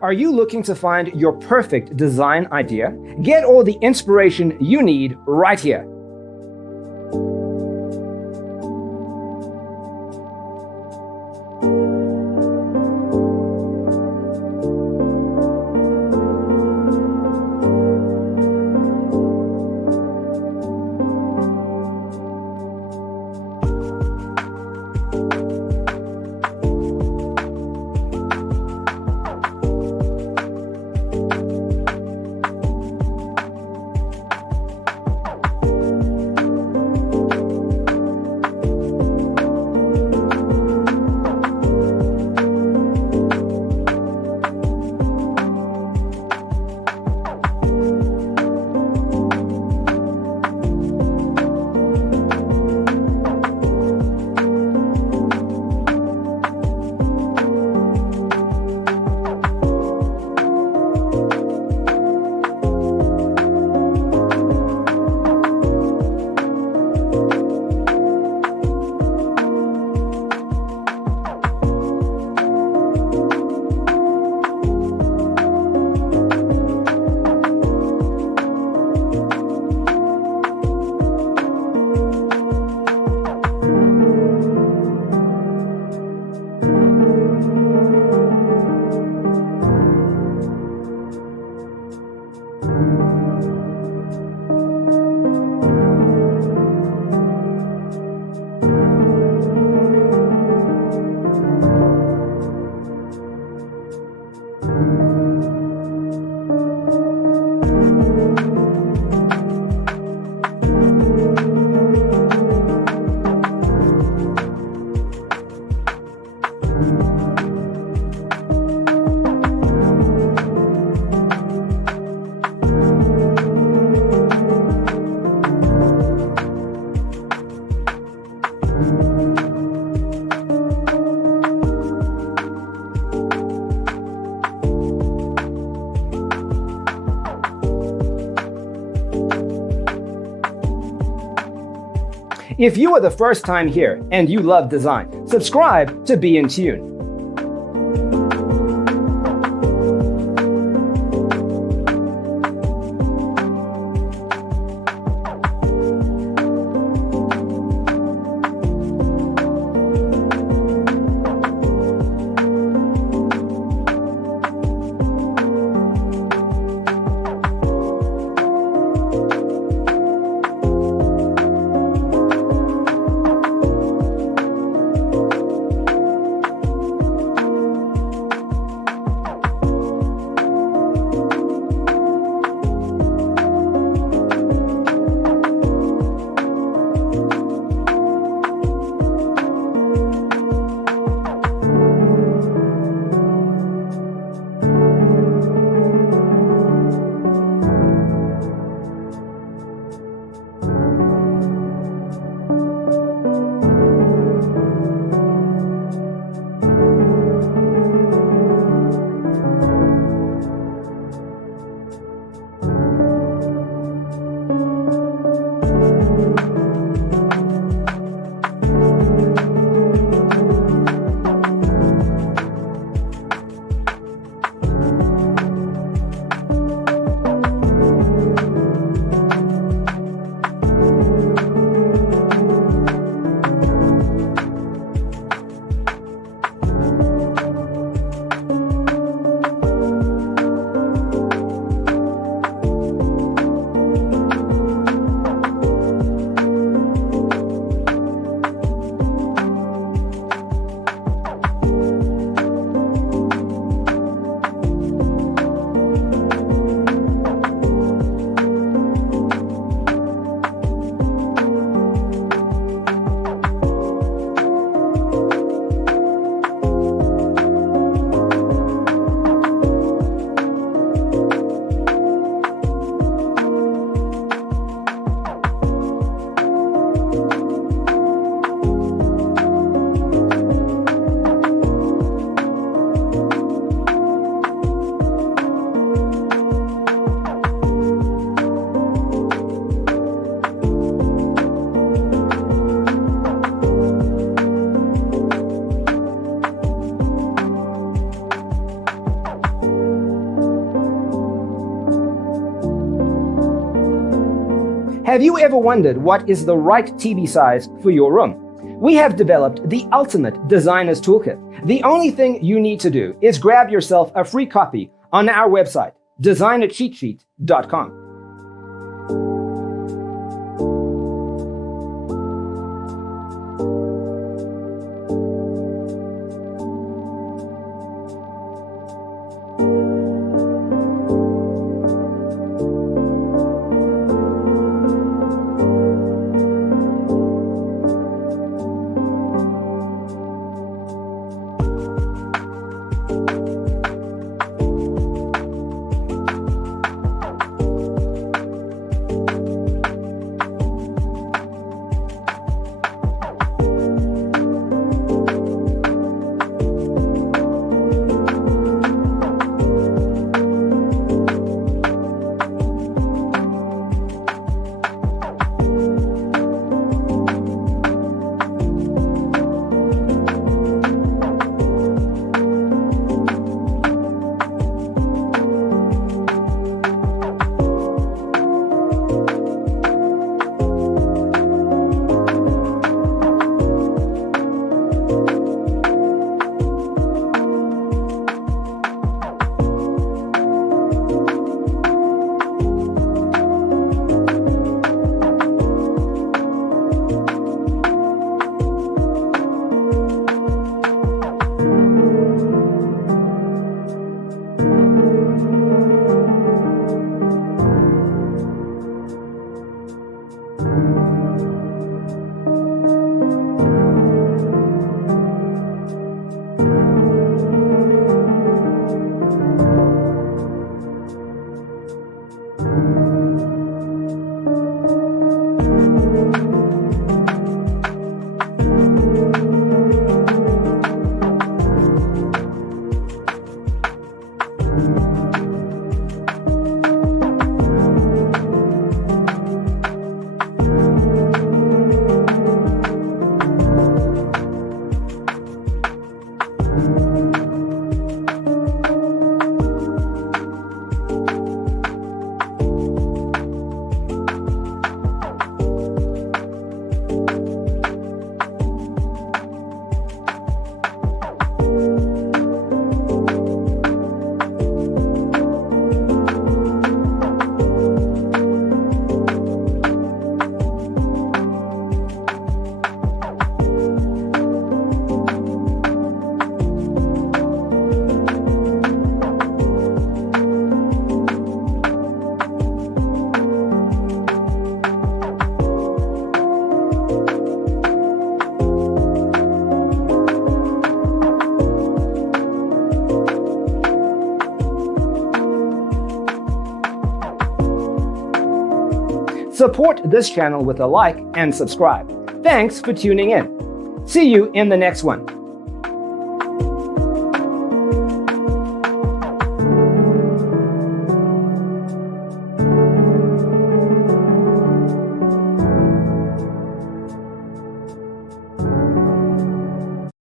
Are you looking to find your perfect design idea? Get all the inspiration you need right here. If you are the first time here and you love design, subscribe to Be in Tune. Have you ever wondered what is the right TV size for your room? We have developed the ultimate designer's toolkit. The only thing you need to do is grab yourself a free copy on our website, designercheatsheet.com. Support this channel with a like and subscribe. Thanks for tuning in. See you in the next one.